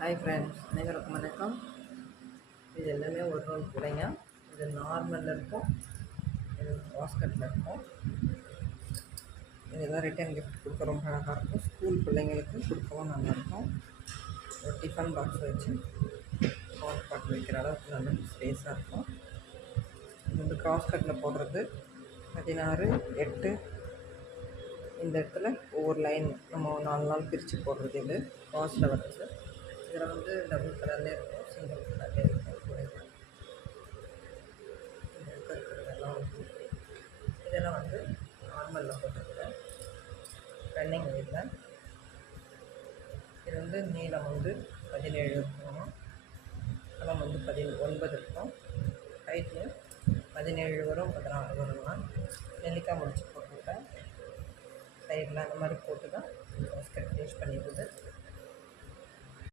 Hi friends, அனைவருக்கும் வணக்கம். இது எல்லாமே ஒரு ரோல் பிள்ளைங்க. இது நார்மலில் இருக்கும், இது பாஸ்கெட்டில் இருக்கும். இதெல்லாம் ரிட்டன் கிஃப்ட் கொடுக்க ரொம்ப அழகாக இருக்கும். ஸ்கூல் பிள்ளைங்களுக்கு கொடுக்கவும் நல்லாயிருக்கும். ஒரு டிஃபன் பாக்ஸ் வச்சு ஹாட் பாட் வைக்கிற அளவுக்கு நல்ல ஸ்பேஸாக இருக்கும். இது வந்து கிராஸ் கட்டில் போடுறது 16, 8 இந்த இடத்துல ஒவ்வொரு லைன் நம்ம 4 நாள் பிரித்து போடுறது. இது காஸ்ட்டில் வர்றது. இதில் வந்து டபுள் கலர்லேயே இருக்கும், சிங்கிள் கலர்லேயே இருக்கும். இருக்கிறதெல்லாம் வந்து இதெல்லாம் வந்து நார்மலில் போட்டுருக்குறேன், ரன்னிங் வீட்டில். இது வந்து நீளம் வந்து 17 இருக்கும், அகலம் வந்து 19 இருக்கும், ஹைட்டு 17 வரும், 16 வரும்னா நெல்லிக்காய் முடிச்சு போட்டுருக்கேன். சைடில் அந்த மாதிரி போட்டு தான் பாஸ்கெட் ஃபினிஷ் பண்ணிடுது.